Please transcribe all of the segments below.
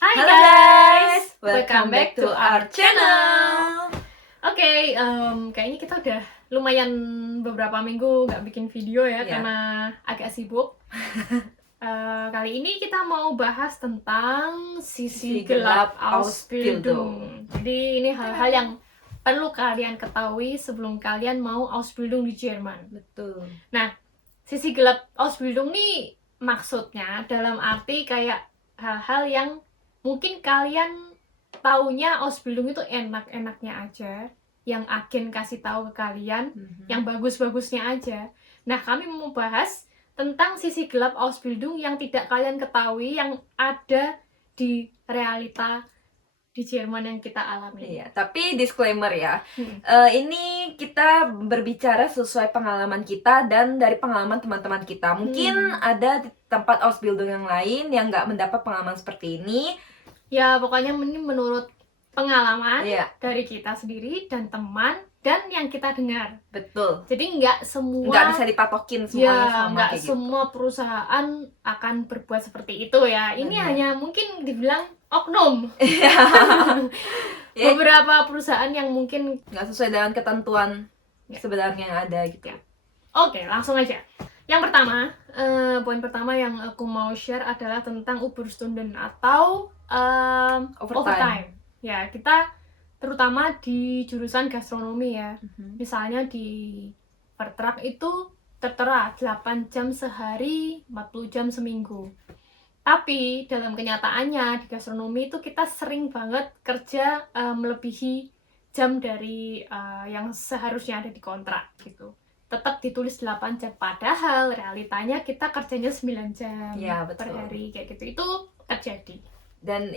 Hai Halo guys, guys, welcome back to our channel. Oke, kayaknya kita udah lumayan beberapa minggu nggak bikin video ya, Iya. karena agak sibuk. Kali ini kita mau bahas tentang sisi gelap Ausbildung. Jadi ini hal-hal yang perlu kalian ketahui sebelum kalian mau Ausbildung di Jerman. Betul. Nah, sisi gelap Ausbildung nih maksudnya dalam arti kayak hal-hal yang mungkin kalian taunya Ausbildung itu enak-enaknya aja, yang agen kasih tahu ke kalian, yang bagus-bagusnya aja. Nah, kami mau bahas tentang sisi gelap Ausbildung yang tidak kalian ketahui, yang ada di realita di Jerman yang kita alami. Iya, tapi disclaimer ya, ini kita berbicara sesuai pengalaman kita dan dari pengalaman teman-teman kita. Mungkin ada di tempat Ausbildung yang lain yang nggak mendapat pengalaman seperti ini. Ya, pokoknya ini menurut pengalaman Iya. dari kita sendiri dan teman dan yang kita dengar. Betul. Jadi nggak semua, Nggak bisa dipatokin semuanya ya, sama nggak kayak gitu. semua perusahaan akan berbuat seperti itu ya. Ini Benar. hanya mungkin dibilang oknum. Ya, Beberapa perusahaan yang mungkin nggak sesuai dengan ketentuan Ya. sebenarnya yang ada gitu. Ya. Oke, langsung aja. Yang pertama, poin pertama yang aku mau share adalah tentang Überstunden atau overtime. Ya, kita terutama di jurusan gastronomi ya. Misalnya di Vertrag itu tertera 8 jam sehari, 40 jam seminggu. Tapi dalam kenyataannya di gastronomi itu kita sering banget kerja melebihi jam dari yang seharusnya ada di kontrak gitu. Tetap ditulis 8 jam, padahal realitanya kita kerjanya 9 jam Ya, per betul. hari kayak gitu. Itu terjadi. Dan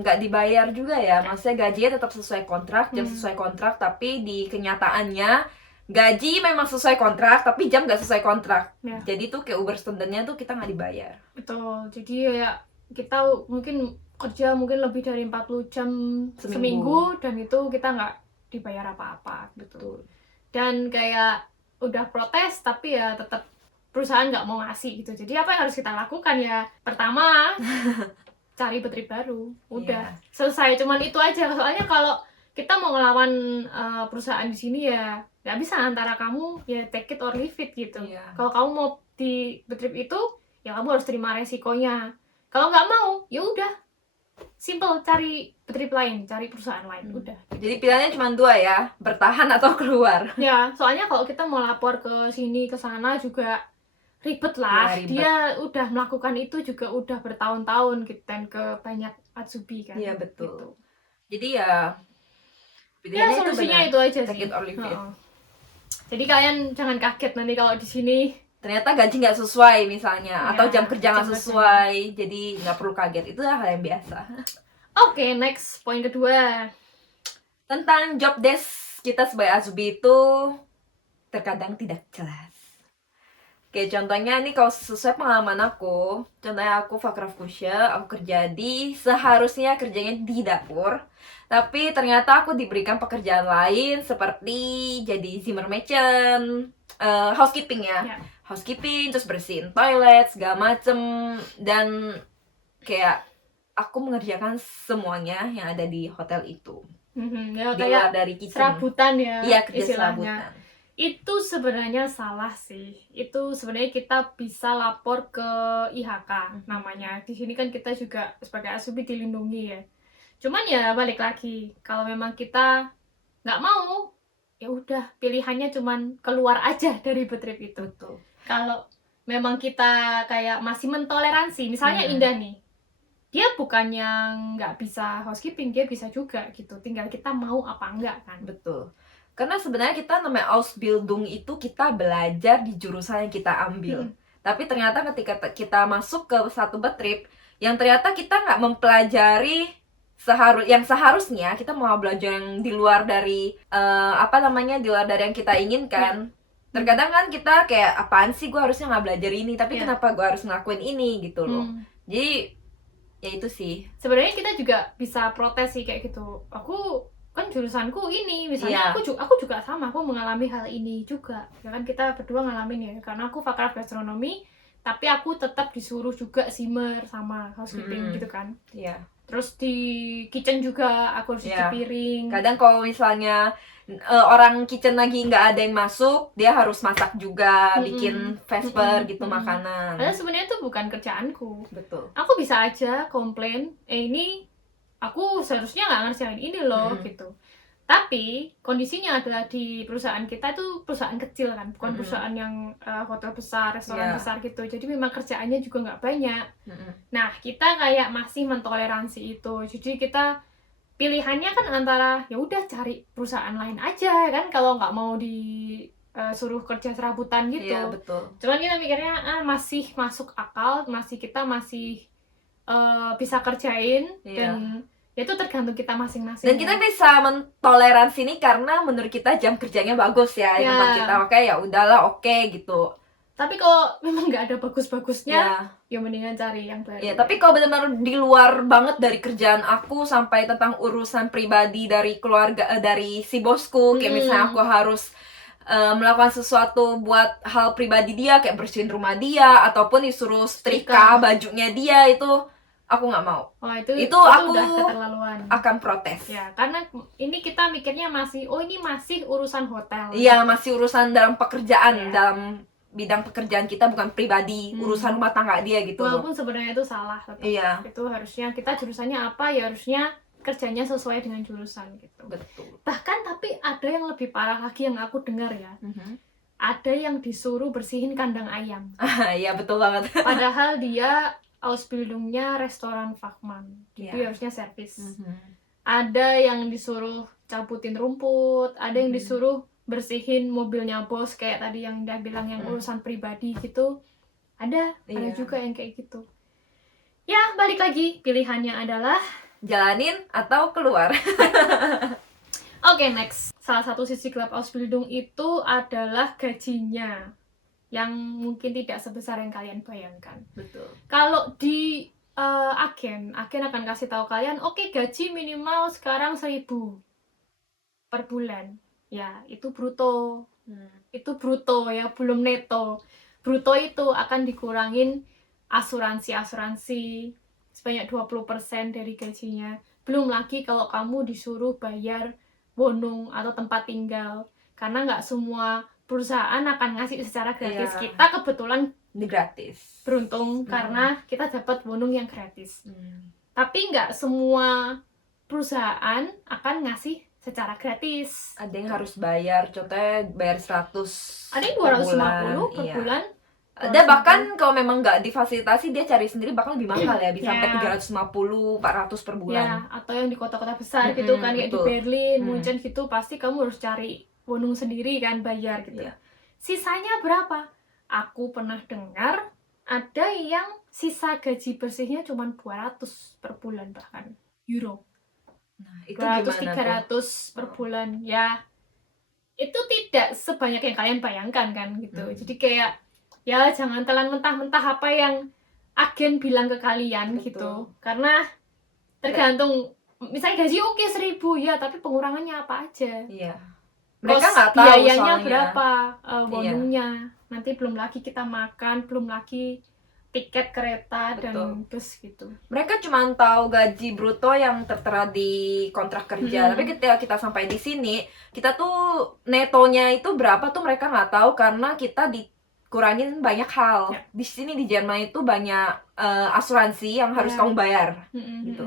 nggak dibayar juga ya, maksudnya gajinya tetap sesuai kontrak, jam sesuai kontrak, tapi di kenyataannya gaji memang sesuai kontrak, tapi jam nggak sesuai kontrak. Ya. Jadi tuh kayak Überstundennya tuh kita nggak dibayar. Betul, jadi ya kita mungkin kerja mungkin lebih dari 40 jam seminggu dan itu kita nggak dibayar apa-apa gitu. Betul. Dan kayak udah protes tapi ya tetap perusahaan nggak mau ngasih gitu. Jadi apa yang harus kita lakukan ya? Pertama, cari betrip baru. Udah, selesai, cuman itu aja. Soalnya kalau kita mau ngelawan perusahaan di sini ya nggak bisa, antara kamu ya take it or leave it gitu. Kalau kamu mau di betrip itu ya kamu harus terima resikonya. Kalau nggak mau ya udah, simple, cari betrip lain, cari perusahaan lain, udah. Jadi pilihannya cuma dua ya, bertahan atau keluar. Ya, soalnya kalau kita mau lapor ke sini ke sana juga ribet lah. Ya, ribet. Dia udah melakukan itu juga udah bertahun-tahun gitu, dan ke banyak Azubi kan. Iya, betul. Gitu. Jadi ya Ya solusinya itu aja sih. take it or leave it. Jadi kalian jangan kaget nanti kalau di sini ternyata gaji nggak sesuai misalnya, Ya, atau jam kerja nggak jam kerja. sesuai, jadi nggak perlu kaget, itu hal yang biasa. Oke, next, poin kedua. Tentang job desk kita sebagai Azubi itu terkadang tidak jelas. Kayak contohnya nih, kalau sesuai pengalaman aku, contohnya aku Fachkraftkusche, aku kerja seharusnya kerjanya di dapur, tapi ternyata aku diberikan pekerjaan lain seperti jadi Zimmermädchen, housekeeping ya. Housekeeping, terus bersihin toilet, segala macem. Dan kayak aku mengerjakan semuanya yang ada di hotel itu. Ya, Di kayak luar dari kitchen. serabutan ya. Iya, kerja istilahnya. serabutan. Itu sebenarnya salah sih. Itu sebenarnya kita bisa lapor ke IHK namanya. Di sini kan kita juga sebagai Azubi dilindungi ya. Cuman ya balik lagi, kalau memang kita nggak mau, ya udah, pilihannya cuman keluar aja dari betrip itu. Betul. Kalau memang kita kayak masih mentoleransi, misalnya Indah nih, dia bukannya nggak bisa housekeeping, dia bisa juga gitu. Tinggal kita mau apa enggak kan. Betul. Karena sebenarnya kita namanya Ausbildung itu kita belajar di jurusan yang kita ambil. Tapi ternyata ketika kita masuk ke satu betrip, yang ternyata kita nggak mempelajari yang seharusnya kita mau belajar yang di luar dari di luar dari yang kita inginkan. Terkadang kan kita kayak, apaan sih, gue harusnya nggak belajar ini, tapi kenapa gue harus ngelakuin ini gitu loh. Jadi ya itu sih. Sebenarnya kita juga bisa protes sih kayak gitu. Aku kan jurusanku ini, misalnya aku juga sama, aku mengalami hal ini juga. Ya kan kita berdua ngalamin ya, karena aku Fachkraft gastronomi, tapi aku tetap disuruh juga simmer sama housekeeping gitu kan. Iya. Terus di kitchen juga aku harus cuci piring. Kadang kalau misalnya orang kitchen lagi nggak ada yang masuk, dia harus masak juga, bikin vesper gitu makanan. Padahal sebenarnya itu bukan kerjaanku. Betul. Aku bisa aja komplain, ini aku seharusnya nggak ngerjain ini loh gitu. Tapi kondisinya adalah di perusahaan kita itu perusahaan kecil kan, bukan perusahaan yang hotel besar, restoran besar gitu. Jadi memang kerjaannya juga nggak banyak. Nah, kita kayak masih mentoleransi itu. Jadi kita pilihannya kan antara ya udah cari perusahaan lain aja kan, kalau nggak mau disuruh kerja serabutan gitu. Iya, betul. Cuman kita mikirnya masih masuk akal, kita masih bisa kerjain dan ya itu tergantung kita masing-masing. Dan kita bisa mentoleransi ini karena menurut kita jam kerjanya bagus ya di tempat kita. Oke, ya udahlah, oke gitu. Tapi kalau memang nggak ada bagus-bagusnya, ya mendingan cari yang baru. Ya, tapi kalau benar-benar di luar banget dari kerjaan aku sampai tentang urusan pribadi dari keluarga, dari si bosku, kayak misalnya aku harus melakukan sesuatu buat hal pribadi dia, kayak bersihin rumah dia, ataupun disuruh setrika bajunya dia, itu aku nggak mau. Itu aku udah keterlaluan. Akan protes. Ya, karena ini kita mikirnya masih, ini masih urusan hotel. Iya, masih urusan dalam pekerjaan, dalam bidang pekerjaan kita, bukan pribadi, urusan rumah tangga dia gitu. Walaupun sebenarnya itu salah, tetap. Iya. Itu harusnya kita jurusannya apa, ya harusnya kerjanya sesuai dengan jurusan gitu. Betul. Bahkan tapi ada yang lebih parah lagi yang aku dengar ya. Ada yang disuruh bersihin kandang ayam. Iya, betul banget. Padahal dia Ausbildungnya restoran Fachmann, itu harusnya servis. Ada yang disuruh cabutin rumput, ada yang disuruh bersihin mobilnya bos, kayak tadi yang dia bilang yang urusan pribadi gitu. Ada juga yang kayak gitu. Ya, balik lagi, pilihannya adalah jalanin atau keluar. Oke, next. Salah satu sisi gelap Ausbildung itu adalah gajinya, yang mungkin tidak sebesar yang kalian bayangkan. Betul. Kalau di agen akan kasih tahu kalian, oke, gaji minimal sekarang 1.000 per bulan. Ya, itu bruto. Itu bruto ya, belum neto. Bruto itu akan dikurangin asuransi sebanyak 20% dari gajinya. Belum lagi kalau kamu disuruh bayar bonung atau tempat tinggal. Karena nggak semua perusahaan akan ngasih secara gratis. Kita kebetulan gratis. Beruntung karena kita dapat bonung yang gratis. Tapi nggak semua perusahaan akan ngasih secara gratis. Ada yang harus bayar, contohnya bayar 100. Ada yang 250 per bulan. Ada bahkan kalau memang nggak difasilitasi, dia cari sendiri bahkan lebih mahal ya, bisa sampai 350, 400 per bulan. Ya, atau yang di kota-kota besar gitu kan, kayak di Berlin, Munchen gitu, pasti kamu harus cari bonung sendiri kan, bayar gitu. Sisanya berapa? Aku pernah dengar ada yang sisa gaji bersihnya cuma 200 per bulan bahkan, euro. Nah, itu 200-300 per bulan. Ya, itu tidak sebanyak yang kalian bayangkan kan gitu. Jadi kayak ya jangan telan mentah-mentah apa yang agen bilang ke kalian. Betul. Gitu. Karena tergantung, misalnya gaji oke 1.000 ya, tapi pengurangannya apa aja. Iya. Mereka nggak tahu biayanya soalnya berapa, bonusnya. Nanti belum lagi kita makan, belum lagi tiket kereta. Betul. Dan bus gitu. Mereka cuma tahu gaji bruto yang tertera di kontrak kerja. Tapi ketika kita sampai di sini, kita tuh netonya itu berapa tuh mereka nggak tahu, karena kita dikurangin banyak hal. Di sini di Jerman itu banyak asuransi yang harus kamu bayar. Gitu.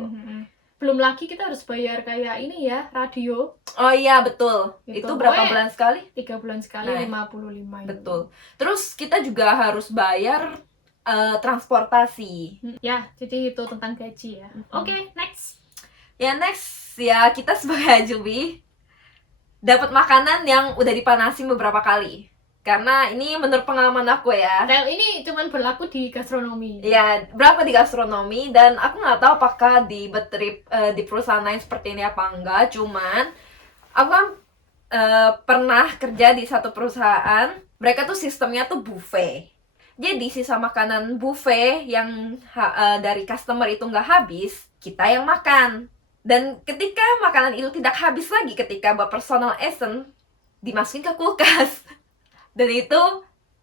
Belum lagi kita harus bayar kayak ini ya, radio. Oh iya, betul. Gitu. Itu berapa bulan sekali? 3 bulan sekali, 55. Betul. Terus kita juga harus bayar transportasi. Ya, jadi itu tentang gaji ya. Oke, next. Ya, next ya, kita sebagai ajubi dapat makanan yang udah dipanasin beberapa kali. Karena ini menurut pengalaman aku ya. Nah, ini cuman berlaku di gastronomi. Ya, berapa di gastronomi, dan aku nggak tahu apakah di Betrip di perusahaan lain seperti ini apa enggak. Cuman aku kan pernah kerja di satu perusahaan, mereka tuh sistemnya tuh buffet. Jadi sisa makanan buffet yang dari customer itu nggak habis, kita yang makan. Dan ketika makanan itu tidak habis lagi ketika personal essen, dimasukin ke kulkas. Dan itu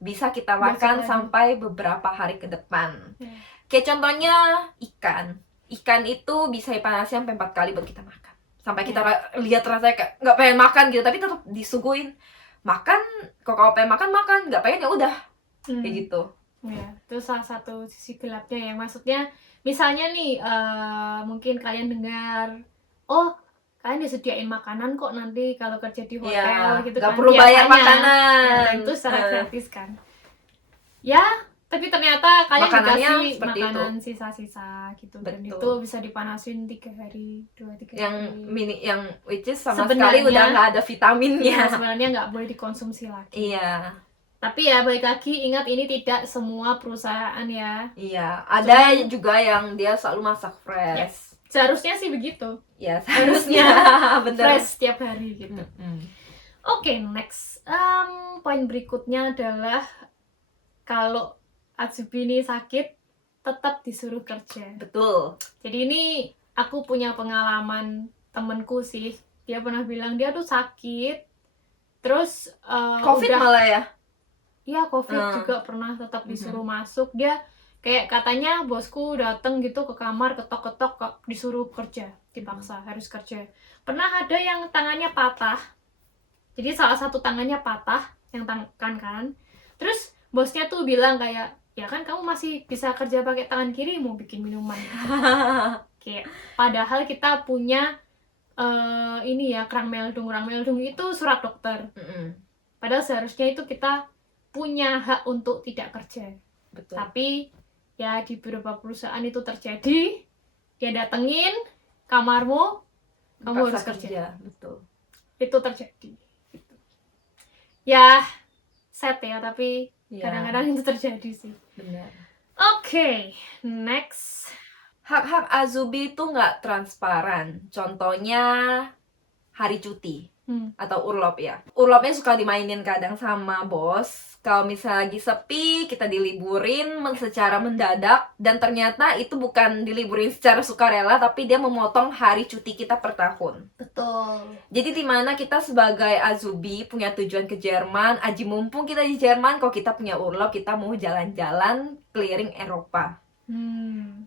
bisa kita Biasa makan lagi. sampai beberapa hari ke depan. Ya. Kayak contohnya ikan itu bisa dipanasin sampai 4 kali buat kita makan, sampai kita lihat rasanya kayak nggak pengen makan gitu, tapi tetap disuguhin makan. Kalau pengen makan, nggak pengen ya udah, kayak gitu. Ya, itu salah satu sisi gelapnya ya. Maksudnya, misalnya nih, mungkin kalian dengar, oh, kalian disediain makanan kok nanti kalau kerja di hotel gitu nggak kan. perlu bayar Biasanya, makanan. ya, dan itu secara gratis kan. Ya, tapi ternyata kalian Makanannya dikasih seperti makanan sisa-sisa gitu. Dan Betul. itu bisa dipanasin 3 hari, 2-3 hari. Yang which is sama sekali udah nggak ada vitaminnya. Ya, sebenarnya nggak boleh dikonsumsi lagi. Iya. Tapi ya balik lagi, ingat ini tidak semua perusahaan ya. Iya, ada juga yang dia selalu masak fresh. Ya, seharusnya sih begitu. Ya, seharusnya bener. Fresh setiap hari gitu. Oke, next. Poin berikutnya adalah kalau Azubi ini sakit, tetap disuruh kerja. Betul. Jadi ini aku punya pengalaman temenku sih. Dia pernah bilang dia tuh sakit, terus COVID malah ya? Iya, COVID juga pernah tetap disuruh masuk. Dia kayak katanya bosku dateng gitu ke kamar, ketok-ketok, disuruh kerja, dipaksa harus kerja. Pernah ada yang tangannya patah. Jadi salah satu tangannya patah, yang tangan kanan. Terus bosnya tuh bilang kayak, ya kan kamu masih bisa kerja pakai tangan kiri, mau bikin minuman. Kayak padahal kita punya ini ya, Krang Meldung itu surat dokter. Padahal seharusnya itu kita punya hak untuk tidak kerja. Betul. Tapi ya di beberapa perusahaan itu terjadi, dia datengin kamarmu, kamu harus kerja. Betul. Itu terjadi gitu. Ya sad ya, tapi kadang-kadang itu terjadi sih. Benar. Oke, next. Hak-hak Azubi itu nggak transparan. Contohnya hari cuti atau urlop ya. Urlopnya suka dimainin kadang sama bos. Kalau misalnya lagi sepi, kita diliburin secara mendadak, dan ternyata itu bukan diliburin secara sukarela, tapi dia memotong hari cuti kita per tahun. Betul. Jadi dimana kita sebagai Azubi punya tujuan ke Jerman, aji mumpung kita di Jerman, kalau kita punya urlop, kita mau jalan-jalan keliling Eropa.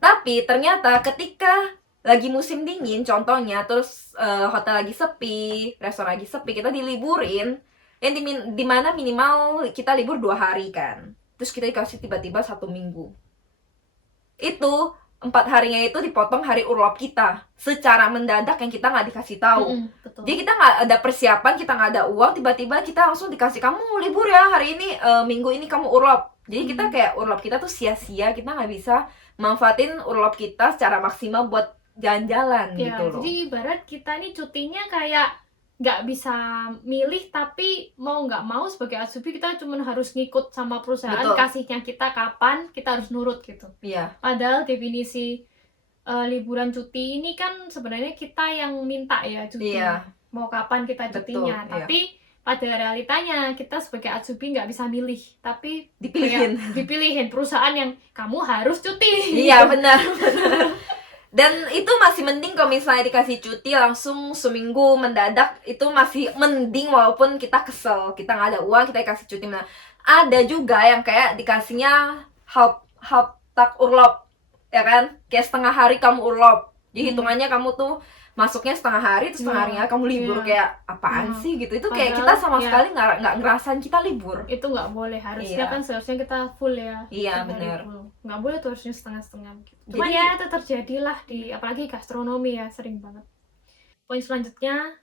Tapi ternyata ketika lagi musim dingin, contohnya, terus hotel lagi sepi, restoran lagi sepi, kita diliburin, yang dimana minimal kita libur 2 hari kan, terus kita dikasih tiba-tiba 1 minggu. Itu 4 harinya itu dipotong hari urlop kita secara mendadak yang kita nggak dikasih tahu. Jadi kita nggak ada persiapan, kita nggak ada uang, tiba-tiba kita langsung dikasih, kamu libur ya hari ini, minggu ini kamu urlop. Jadi kita kayak urlop kita tuh sia-sia, kita nggak bisa manfaatin urlop kita secara maksimal buat jalan-jalan ya, gitu loh. Jadi ibarat kita nih cutinya kayak nggak bisa milih, tapi mau nggak mau sebagai Azubi kita cuma harus ngikut sama perusahaan. Betul. Kasihnya kita kapan, kita harus nurut gitu. Iya. Padahal definisi liburan cuti ini kan sebenarnya kita yang minta ya cuti. Iya. Mau kapan kita cutinya. Betul, tapi pada realitanya kita sebagai Azubi nggak bisa milih, tapi dipilihin perusahaan yang kamu harus cuti. Iya, benar. Dan itu masih mending kalau misalnya dikasih cuti langsung seminggu mendadak, itu masih mending walaupun kita kesel, kita nggak ada uang, kita dikasih cuti. Nah, ada juga yang kayak dikasihnya half tak urlop, ya kan? Kayak setengah hari kamu urlop. Jadi hitungannya kamu tuh masuknya setengah hari, terus setengah harinya kamu libur. Kayak apaan sih gitu. Itu kayak kita sama sekali nggak ngerasain kita libur. Itu nggak boleh, harusnya kan seharusnya kita full ya. Iya, benar. Nggak boleh tuh, harusnya setengah-setengah gitu. Cuma ya itu terjadilah di apalagi gastronomi ya, sering banget. Poin selanjutnya,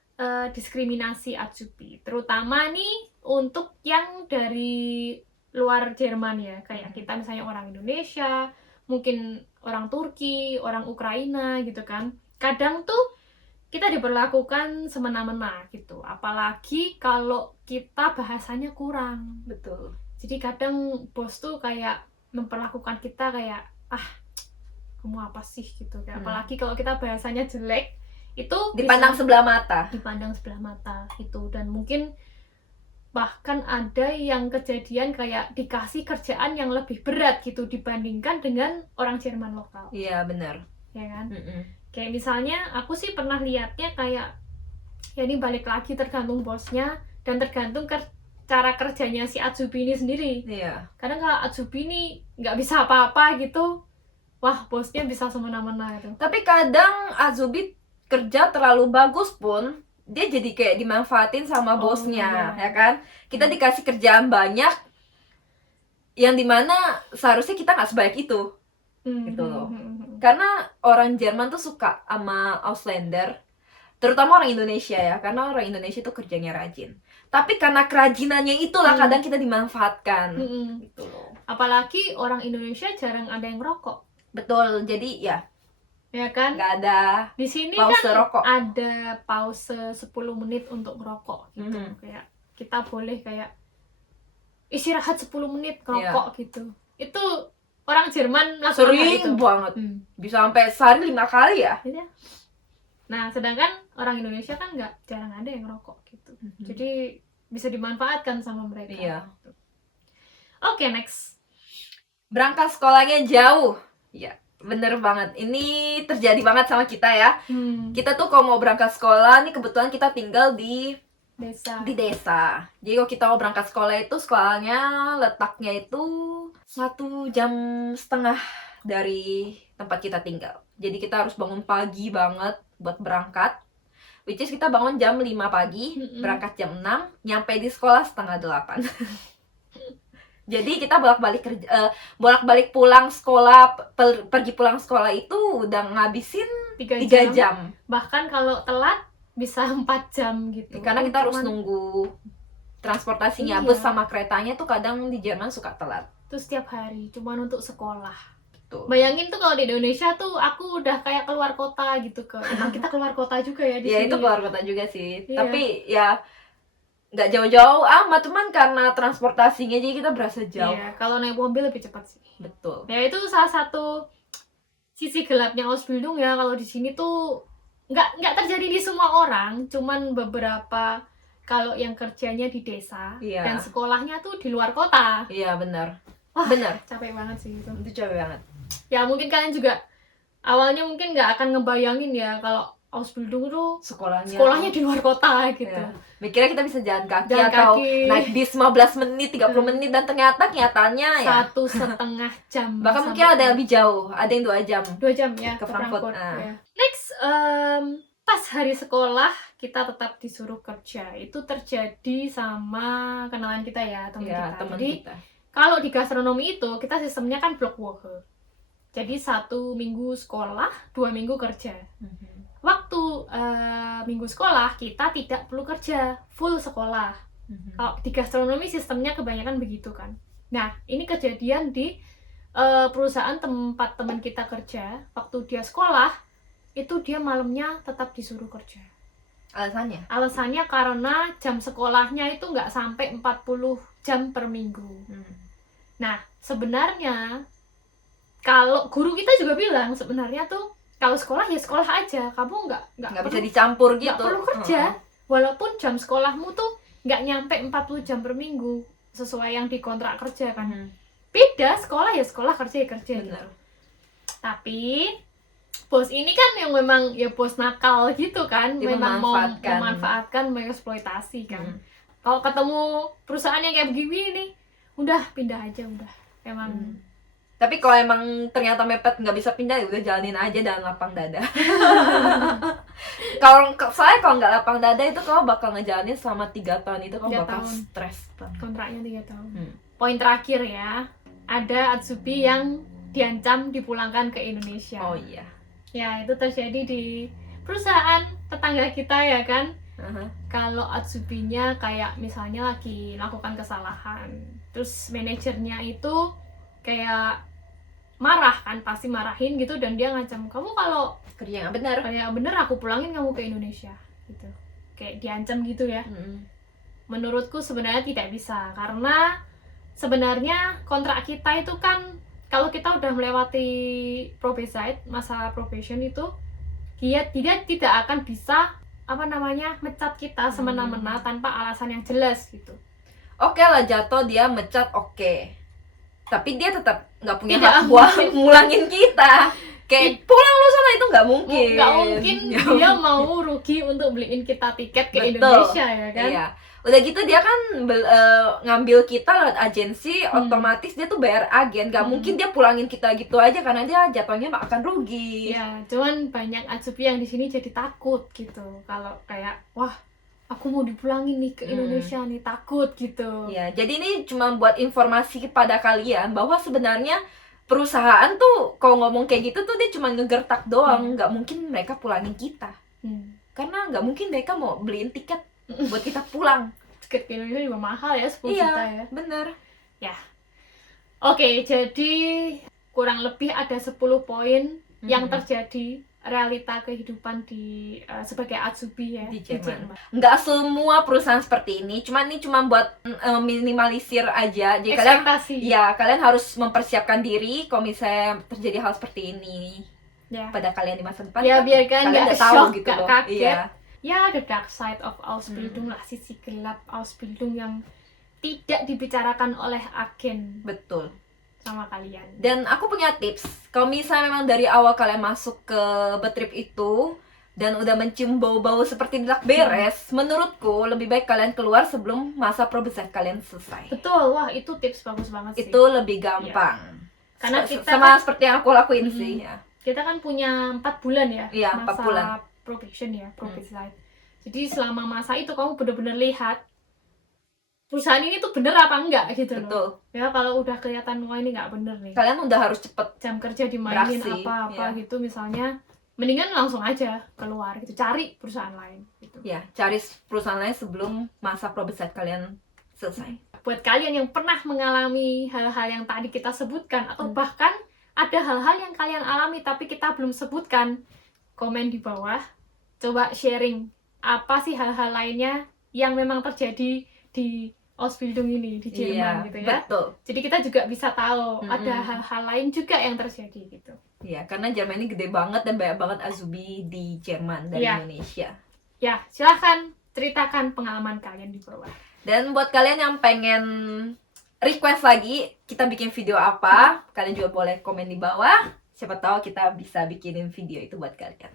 diskriminasi Azubi, terutama nih untuk yang dari luar Jerman ya, kayak kita misalnya orang Indonesia, mungkin orang Turki, orang Ukraina gitu kan. Kadang tuh kita diperlakukan semena-mena gitu, apalagi kalau kita bahasanya kurang. Betul. Jadi kadang bos tuh kayak memperlakukan kita kayak, kamu apa sih gitu. Apalagi kalau kita bahasanya jelek, itu dipandang sebelah mata. Dipandang sebelah mata gitu. Dan mungkin bahkan ada yang kejadian kayak dikasih kerjaan yang lebih berat gitu dibandingkan dengan orang Jerman lokal. Iya, benar. Ya kan? Kayak misalnya aku sih pernah lihatnya kayak, ya ini balik lagi tergantung bosnya dan tergantung cara kerjanya si Atsubi ini sendiri. Iya. Kadang kalau Atsubi ini nggak bisa apa-apa gitu, wah bosnya bisa semena-mena gitu. Tapi kadang Azubi kerja terlalu bagus pun dia jadi kayak dimanfaatin sama bosnya, ya kan? Kita dikasih kerjaan banyak yang dimana seharusnya kita nggak sebaik itu, gitu loh. Karena orang Jerman tuh suka sama Auslander, terutama orang Indonesia ya, karena orang Indonesia tuh kerjanya rajin. Tapi karena kerajinannya itulah kadang kita dimanfaatkan, gitu loh. Apalagi orang Indonesia jarang ada yang rokok. Betul, jadi ya kan? Nggak ada di sini pause kan rokok. Ada pause 10 menit untuk ngerokok gitu. Kayak kita boleh kayak istirahat 10 menit ngerokok gitu. Itu orang Jerman lakukan sering banget. Bisa sampai sehari 5 kali ya. Nah, sedangkan orang Indonesia kan jarang ada yang ngerokok gitu. Jadi bisa dimanfaatkan sama mereka. Iya. Oke, next. Berangkat sekolahnya jauh. Ya, bener banget. Ini terjadi banget sama kita ya. Kita tuh kalau mau berangkat sekolah, nih kebetulan kita tinggal di desa. Jadi kalau kita mau berangkat sekolah itu, sekolahnya letaknya itu 1,5 jam dari tempat kita tinggal. Jadi kita harus bangun pagi banget buat berangkat. Which is kita bangun jam 5 pagi, berangkat jam 6, nyampe di sekolah 7:30. Jadi kita bolak-balik pulang sekolah, pergi pulang sekolah itu udah ngabisin 3 jam. Bahkan kalau telat bisa 4 jam gitu. Karena kita harus nunggu transportasinya. Bus sama keretanya tuh kadang di Jerman suka telat. Itu setiap hari, cuman untuk sekolah. Tuh. Bayangin tuh kalau di Indonesia tuh aku udah kayak keluar kota gitu. Emang kita keluar kota juga ya di sini. Ya itu keluar kota juga sih. Tapi ya nggak jauh-jauh amat, cuman karena transportasinya jadi kita berasa jauh. Iya, kalau naik mobil lebih cepat sih. Betul. Ya itu salah satu sisi gelapnya Ausbildung ya. Kalau di sini tuh nggak terjadi di semua orang, cuman beberapa kalau yang kerjanya di desa dan sekolahnya tuh di luar kota. Iya benar. Wah, benar. Capek banget sih itu. Itu capek banget. Ya mungkin kalian juga awalnya mungkin nggak akan ngebayangin ya kalau Ausbildung tuh sekolahnya di luar kota gitu. Ya. Mikirnya kita bisa jalan kaki naik bis 15 menit, 30 menit, dan ternyata kenyataannya ya 1,5 jam. Bahkan mungkin ada yang lebih jauh, ada yang 2 jam. 2 jam ya ke Frankfurt. Ya. Next, pas hari sekolah kita tetap disuruh kerja. Itu terjadi sama kenalan kita ya, teman kita. Jadi kalau di gastronomi itu kita sistemnya kan Blockwoche. Jadi 1 minggu sekolah, 2 minggu kerja. Waktu minggu sekolah kita tidak perlu kerja, full sekolah. Kalau di gastronomi sistemnya kebanyakan begitu kan. Nah, ini kejadian di perusahaan tempat teman kita kerja. Waktu dia sekolah, itu dia malamnya tetap disuruh kerja. Alasannya? Alasannya karena jam sekolahnya itu nggak sampai 40 jam per minggu. Nah, sebenarnya kalau guru kita juga bilang sebenarnya tuh kalau sekolah ya sekolah aja, kamu nggak bisa dicampur gitu. Nggak perlu kerja, walaupun jam sekolahmu tuh nggak nyampe 40 jam per minggu sesuai yang di kontrak kerja kan. Beda, sekolah ya sekolah, kerja ya kerja. Benar. Gitu. Tapi bos ini kan yang memang ya bos nakal gitu kan, memang mau memanfaatkan, mengeksploitasi kan. Kalau ketemu perusahaan yang kayak begini nih, udah pindah aja udah. Emang tapi kalau emang ternyata mepet nggak bisa pindah, ya udah jalanin aja dan lapang dada. Soalnya kalau nggak lapang dada itu kau bakal ngejalanin selama 3 tahun itu kau bakal stres banget. Kontraknya 3 tahun. Poin terakhir ya, ada Atsubi yang diancam dipulangkan ke Indonesia. Oh iya. Ya itu terjadi di perusahaan tetangga kita ya kan. Kalau Atsubinya kayak misalnya lagi melakukan kesalahan, terus manajernya itu kayak marah kan, pasti marahin gitu, dan dia ngancam kamu kalau kerja nggak bener aku pulangin kamu ke Indonesia gitu, kayak diancam gitu ya. Menurutku sebenarnya tidak bisa, karena sebenarnya kontrak kita itu kan kalau kita udah melewati probation, masa probation itu dia tidak akan bisa mecat kita semena-mena tanpa alasan yang jelas gitu. Oke lah, jatuh dia mecat, oke. Tapi dia tetap nggak punya hak buat ngulangin kita. Kayak pulang lu sana itu nggak mungkin. Nggak mungkin Ya dia mau rugi untuk beliin kita tiket ke Betul. Indonesia ya kan. Iya. Udah gitu dia kan ngambil kita lewat agensi, otomatis dia tuh bayar agen. Gak mungkin dia pulangin kita gitu aja karena dia jatuhnya akan rugi. Ya, cuman banyak Azubi yang di sini jadi takut gitu. Kalau kayak, wah, aku mau dipulangin nih ke Indonesia nih, takut gitu. Ya, jadi ini cuma buat informasi kepada kalian bahwa sebenarnya perusahaan tuh kalau ngomong kayak gitu tuh dia cuma ngegertak doang, nggak mungkin mereka pulangin kita. Karena nggak mungkin mereka mau beliin tiket buat kita pulang. Tiket ke Indonesia juga mahal ya, 10 juta ya. Bener. Ya. Oke, jadi kurang lebih ada 10 poin yang terjadi realita kehidupan di sebagai Azubi ya di Jerman. Nggak semua perusahaan seperti ini, ini cuma buat minimalisir aja. Jadi kalian harus mempersiapkan diri kalau misalnya terjadi hal seperti ini pada kalian di masa depan. Ya, biar kalian nggak shock, gitu nggak loh. kaget. Ya, the dark side of Ausbildung lah, sisi gelap Ausbildung yang tidak dibicarakan oleh agen. Betul. Sama kalian. Dan aku punya tips. Kalau misalnya memang dari awal kalian masuk ke Betrip itu dan udah mencium bau-bau seperti tidak beres, menurutku lebih baik kalian keluar sebelum masa probation kalian selesai. Betul, wah itu tips bagus banget sih. Itu lebih gampang. Ya. Karena kita sama seperti yang aku lakuin sih ya. Kita kan punya 4 bulan ya, masa 4 bulan. probation ya, probation. Jadi selama masa itu kamu benar-benar lihat perusahaan ini tuh bener apa enggak gitu. Betul. Loh. Ya kalau udah kelihatan wah ini nggak bener nih. Kalian udah harus cepet jam kerja dimainin apa-apa gitu misalnya, mendingan langsung aja keluar gitu, cari perusahaan lain gitu. Ya, cari perusahaan lain sebelum masa probation kalian selesai. Buat kalian yang pernah mengalami hal-hal yang tadi kita sebutkan atau bahkan ada hal-hal yang kalian alami tapi kita belum sebutkan, komen di bawah, coba sharing apa sih hal-hal lainnya yang memang terjadi di Ausbildung ini di Jerman gitu ya. Betul. Jadi kita juga bisa tahu ada hal-hal lain juga yang terjadi gitu. Iya, karena Jerman ini gede banget dan banyak banget Azubi di Jerman dari Indonesia. Ya, silahkan ceritakan pengalaman kalian di bawah. Dan buat kalian yang pengen request lagi kita bikin video apa, kalian juga boleh komen di bawah. Siapa tahu kita bisa bikinin video itu buat kalian.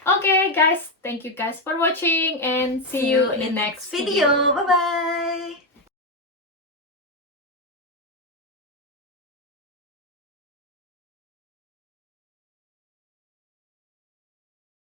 Okay guys, thank you guys for watching and see you in the next video. Bye bye.